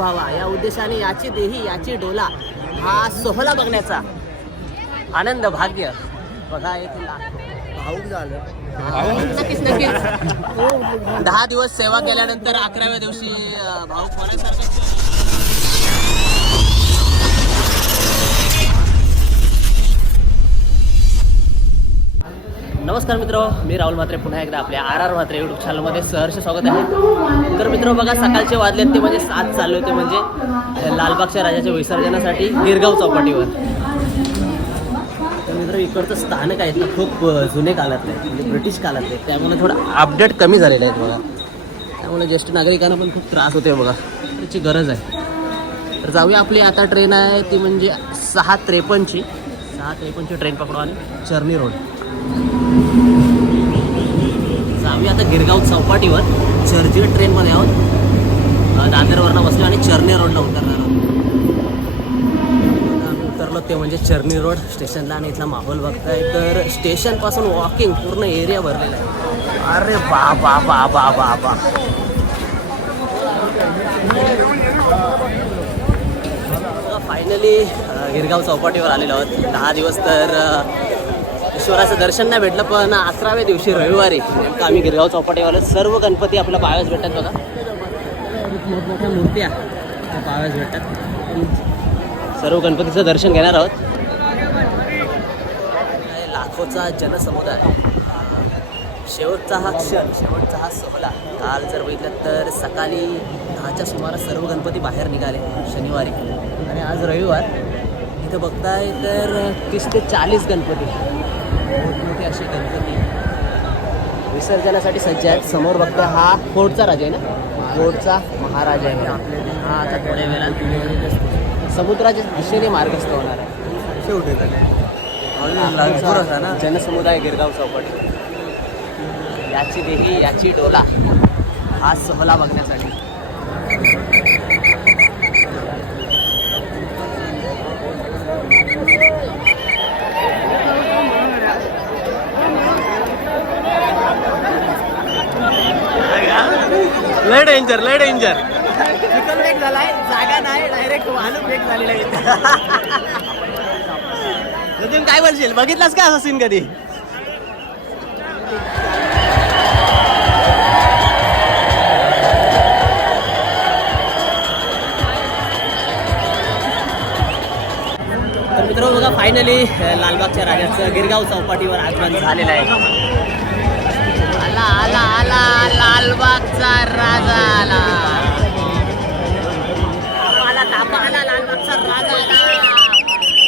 व्हावा या उद्देशाने याची देही याची डोला हा सोहळा बघण्याचा आनंद भाग्य. बघा एक भाऊक झालं. नक्कीच नक्कीच. दहा दिवस सेवा केल्यानंतर अकराव्या दिवशी भाऊ भाऊक नमस्कार मित्र मी राहुल मात्रे पुन्हा एकदा आपल्या आर आर मात्रे युट्यूब चॅनलमध्ये सहर्ष स्वागत आहे. तर मित्र बघा सकाळचे वाजले ते म्हणजे सात चालले होते म्हणजे लालबागच्या राजाच्या विसर्जनासाठी गिरगाव चौपाटीवर. तर मित्र इकडचं स्थानक आहेत ना खूप जुने काळातले म्हणजे ब्रिटिश काळातले त्यामुळे थोडं अपडेट कमी झालेलं आहेत बघा. त्यामुळे ज्येष्ठ नागरिकांना पण खूप त्रास होते बघा. त्याची गरज आहे. तर जाऊया आपली आता ट्रेन आहे ती म्हणजे सहा त्रेपन्नची. सहा त्रेपन्नची ट्रेन पकडू आणि चर्नी रोड जाऊया आता गिरगाव चौपाटीवर. चर्चगेट ट्रेनमध्ये आहोत. दादरवरनं बसलो आणि चर्नी रोडला उतरणार आहोत. आम्ही उतरलो ते म्हणजे चर्नी रोड स्टेशनला आणि इथला माहोल बघताय. तर स्टेशनपासून वॉकिंग पूर्ण एरिया भरलेला आहे. अरे बा बा बा बा बा बा. फायनली गिरगाव चौपाटीवर आलेलो आहोत. दहा दिवस तर ईश्वराचं दर्शन नाही भेटलं पण अकराव्या दिवशी रविवारी नेमकं आम्ही गिरगाव चौपाटीवाले सर्व गणपती आपल्या पाव्यास भेटतात बघा. मोठमोठ्या मूर्त्या त्या पाव्यास भेटतात. सर्व गणपतीचं दर्शन घेणार आहोत. लाखोचा जनसमुदाय. शेवटचा हा क्षण शेवटचा हा सोहळा. काल जर बघितलं तर सकाळी दहाच्या सुमारास सर्व गणपती बाहेर निघाले शनिवारी. आणि आज रविवार. इथं बघताय तर तीस ते चाळीस गणपती. मोठमोठे असे गणपती विसर्जनासाठी सज्ज आहेत. समोर बघताय हा फोर्टचा राजा आहे ना? फोर्टचा महाराजा आहे हा आता थोड्या वेळात समुद्राच्या दिशेने मार्गस्थ होणार आहे. जनसमुदाय गिरगाव चौपाटी. याची देही याची डोला. हा सोहळा बघण्यासाठी. लय डेंजर लय डेंजर ब्रेक झालाय जागा नाही डायरेक्ट वाहन ब्रेक झालेला आहे. काय बोलशील? बघितलास का असा सीन कधी? तर मित्र बघा फायनली लालबागच्या राजाचं गिरगाव चौपाटीवर आगमन झालेलं आहे. आला. आला लालबागचा राजा आला. तापा आला तापा आला लालबागचा राजा आला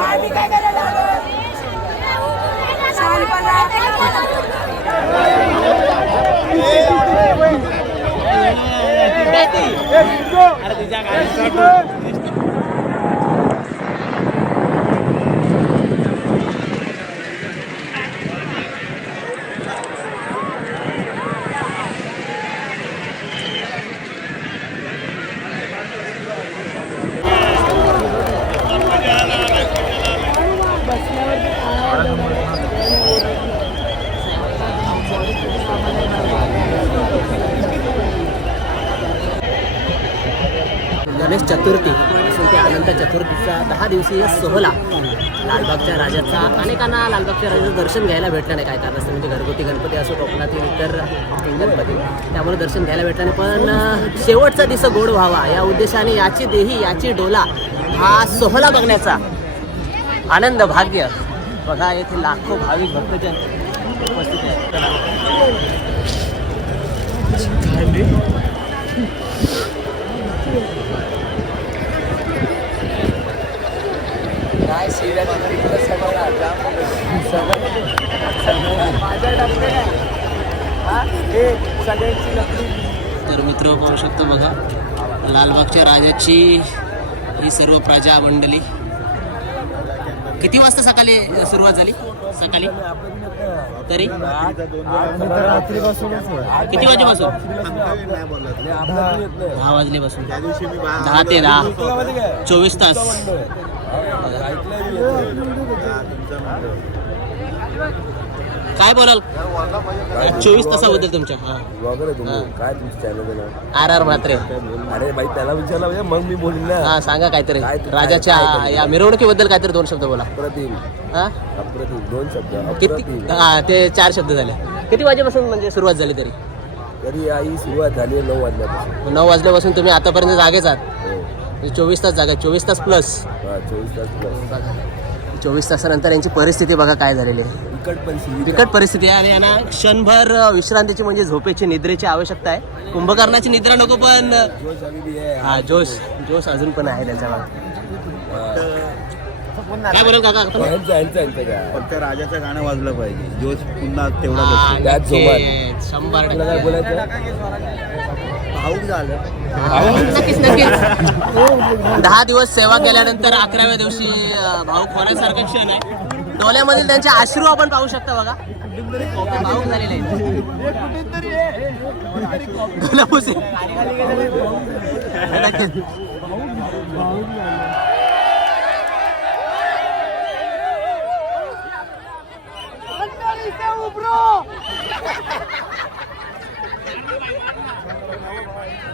आम्ही काय करायला लागलो? शहाणपणा. गणेश चतुर्थी असून ते अनंत चतुर्थीचा दहा दिवसीय सोहळा. लालबागच्या राजाचा अनेकांना लालबागच्या राजाचं दर्शन घ्यायला भेटलं नाही काय कारण असतं? म्हणजे घरगुती गणपती असो कोकणातील इतर गणपती त्यामुळे दर्शन घ्यायला भेटलं नाही पण शेवटचा दिवस गोड व्हावा या उद्देशाने याची देही याची डोला हा सोहळा बघण्याचा आनंद भाग्य. बघा येथे लाखो भाविक भक्तजन उपस्थित आहेत. काय सगळं आता. सगळं. माझ्या नाही. हे सगळ्यांची तर मित्र पाहू शकतो बघा लालबागच्या राजाची ही सर्व प्रजा मंडळी किती वाजता सकाळी सुरुवात झाली सकाळी तरी किती वाजेपासून दहा वाजल्यापासून दहा ते दहा चोवीस तास काय बोलाल? चोवीस तासाबद्दल तुमच्या ब्लॉगर आहे तुम्ही. काय तुमचं चॅनल आर आर म्हात्रे. अरे बाई त्याला विचारला म्हणजे मग मी बोलीन ना. हा सांगा काहीतरी. काय- काय- राजाच्या काय- या मिरवणुकीबद्दल काहीतरी दोन शब्द बोला. अप्रतिम. हा? अप्रतिम दोन शब्द. किती अप्रतिम. हा ते चार शब्द झाले. किती वाजेपासून म्हणजे सुरुवात झाली तरी? तरी आई सुरुवात झाली आहे नऊ वाजल्यापासून. नऊ वाजल्यापासून तुम्ही आतापर्यंत जागेच आहात. हो. म्हणजे चोवीस तास जागा चोवीस तास प्लस चोवीस तास. चोवीस तासानंतर यांची परिस्थिती बघा काय झालेली आहे. बिकट शिवी बिकट परिस्थिती आहे आणि यांना क्षणभर विश्रांतीची म्हणजे झोपेची निद्रेची आवश्यकता आहे. कुंभकर्णाची निद्रा नको पण जोश अभी भी आहे. हा जोश जोश अजून पण आहे त्यांच्या. काय बोलेल काका? आपण? फक्त राजाचं गाणं वाजलं पाहिजे. जोश पुन्हा तेवढा हा, नक्कीच. शंभर टक्के. बोलायचं? झालं. नक्कीच नक्कीच. दहा दिवस सेवा केल्यानंतर अकराव्या दिवशी भाऊक होण्यासारखा क्षण आहे. डोळ्यामधील त्यांचे अश्रू आपण पाहू शकता बघा. भाऊक झालेले.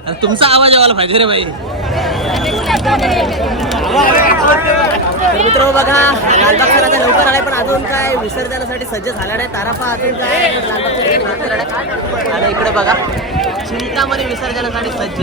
अरे तुमचा आवाज यावायला पाहिजे. रे बाई. तर मित्र बघा लालबागचा आता लवकर आलाय पण अजून काय विसर्जनासाठी सज्ज झाला नाही तारापा अजून काय लालबागच्या आणि इकडे बघा चिंतामणी विसर्जनासाठी सज्ज.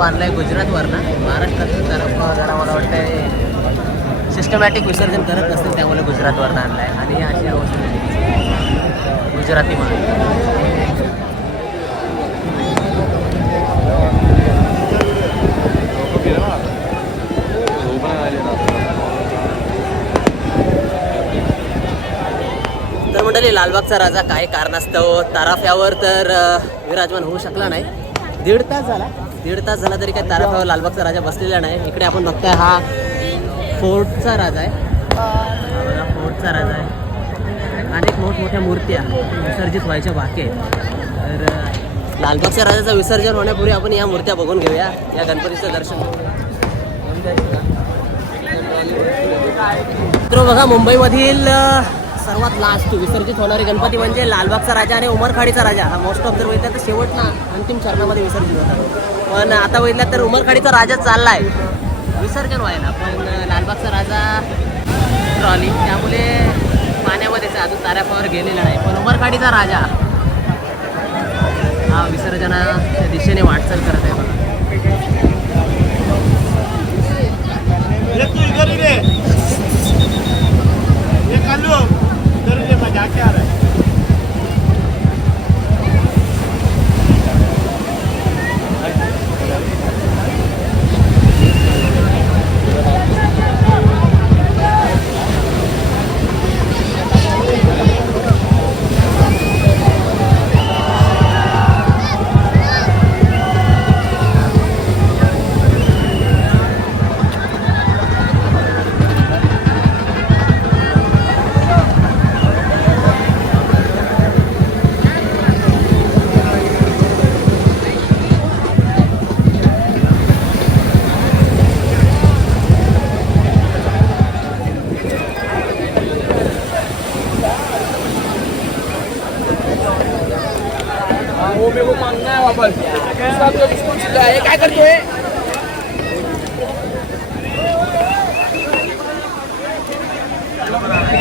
आहे तारापा आणलाय गुजरातवरनं. महाराष्ट्रातून तारापा जरा मला वाटतं सिस्टमॅटिक विसर्जन करत नसतील त्यामुळे गुजरातवरनं आहे आणि अशी अवस्था गुजराती म्हणून. तर मंडळी लालबागचा राजा काही कारणास्तव? ताराफ्यावर तर विराजमान होऊ शकला नाही. दीड तास झाला. दीड तास झाला तरी काय ताराफ्यावर लालबागचा राजा बसलेला नाही. इकडे आपण बघताय हा फोर्टचा राजा आहे. फोर्टचा राजा आहे. अनेक मोठमोठ्या मूर्त्या विसर्जित व्हायच्या बाकी आहेत. तर लालबागच्या राजाचं विसर्जन होण्यापूर्वी आपण या मूर्त्या बघून घेऊया. या गणपतीचं दर्शन मित्र बघा मुंबईमधील सर्वात लास्ट विसर्जित होणारे गणपती म्हणजे लालबागचा राजा आणि उमरखाडीचा राजा. हा मोस्ट ऑफ जर बघितला तर शेवटला अंतिम चरणामध्ये विसर्जित होतात पण आता बघितलं तर उमरखाडीचा राजा चालला आहे विसर्जन व्हायला पण लालबागचा राजा ट्रॉली त्यामुळे पाण्यामध्येच आहे, अजून ताऱ्यापावर गेलेला नाही. पण उमरखाडीचा राजा हा विसर्जनाच्या दिशेने वाटचाल करत आहे.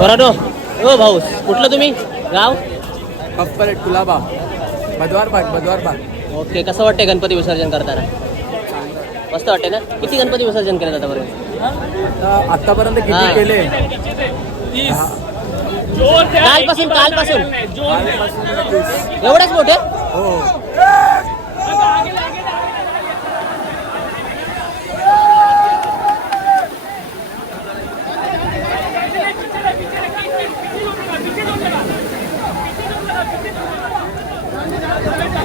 बरं ओ भाऊ कुठलं तुम्ही? गाव? अप्पर कुलाबा. बदवार बाग बदवार बाग. ओके कसं वाटतंय गणपती विसर्जन करताना? मस्त वाटते ना? किती गणपती विसर्जन केलं आतापर्यंत? आतापर्यंत. किती केले? कालपासून कालपासून. एवढेच मोठे? हो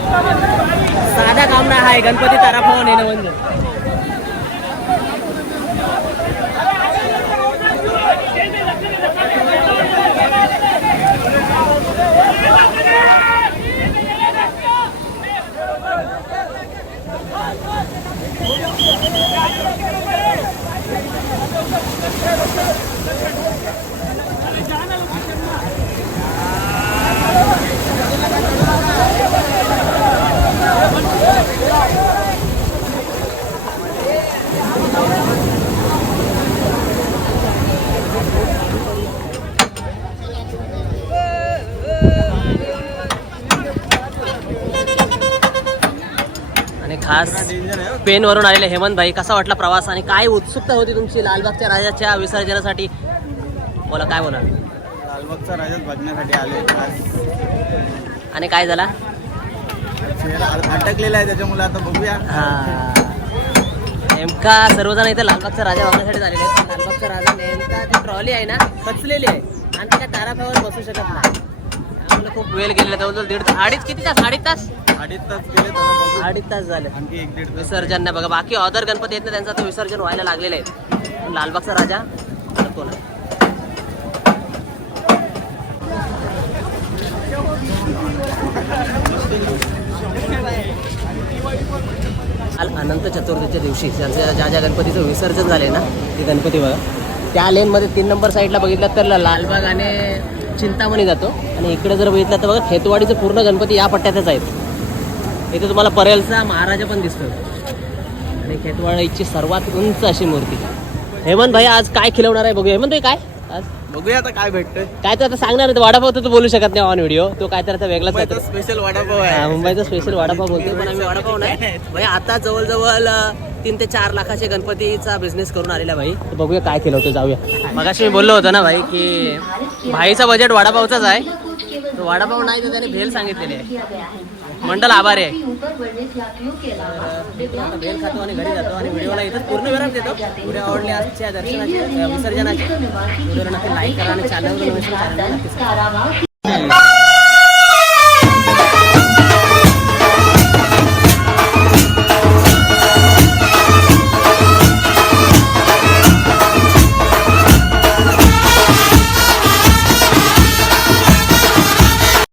साधा काम नाही आहे. गणपती ताराफावून येणं म्हणजे आणि खास पेनवरून आलेले हेमंत भाई कसा वाटला प्रवास आणि काय उत्सुकता होती तुमची लालबागच्या राजाच्या विसर्जनासाठी? बोला काय बोला लालबागचा राजाच बघण्यासाठी आले. आणि काय झाला? अटकलेला आहे त्याच्यामुळे आता बघूया. नेमका सर्वजण इथे लालबागचा राजा बघण्यासाठी झालेले आहेत. लालबागचा राजा नेमका ती ट्रॉली आहे ना खचलेली आहे. आणि त्या ताराफ्यावर बसू शकत नाही. आपलं खूप वेळ गेलेला जवळजवळ दीड तास अडीच किती तास? अडीच तास? अडीच तास गेले तर अडीच तास झाले. आणखी एक दीड तास. विसर्जन नाही बघा. बाकी अदर गणपती आहेत ना त्यांचं आता विसर्जन व्हायला लागलेलं आहे. पण लालबागचा राजा कोण आहे? काल अनंत चतुर्थीच्या दिवशी ज्यांच्या ज्या ज्या गणपतीचं विसर्जन झाले ना ते गणपती बघा. त्या लेनमध्ये तीन नंबर साईडला बघितलं तर लालबाग आणि चिंतामणी जातो. आणि इकडे जर बघितलं तर बघा खेतवाडीचं पूर्ण गणपती या पट्ट्यातच आहेत. इथे तुम्हाला परेलचा महाराजा पण दिसतो आणि खेतवाडीची सर्वात उंच अशी मूर्ती. हेमंत भाई आज काय खिलवणार आहे बघू हेमंत भाई काय? आज बघूया आता काय भेटतंय. काय तर आता सांगणार नाही वडापाव तर तू बोलू शकत नाही ऑन व्हिडिओ तो काय तर आता वेगळाच काय तर स्पेशल वडापाव हा, आहे मुंबईचा स्पेशल वडापाव बोलतो पण आम्ही वडापाव नाही. भाई आता जवळजवळ अ, तीन ते चार लाखाचे गणपतीचा बिझनेस करून आलेला भाई. तर बघूया काय केलं होतं जाऊया. मगाशी मी बोललो होतो ना भाई की भाईचा बजेट वडापावचाच आहे. तो वडापाव नाही तर त्याने भेल सांगितलेली आहे. मंडल आभार आहे. खातो आणि घरी जातो आणि व्हिडिओला इथं पूर्ण विराम देतो. व्हिडिओ आवडले आजच्या दर्शनाचे विसर्जनाचे नक्की लाईक करा आणि चॅनल नक्की.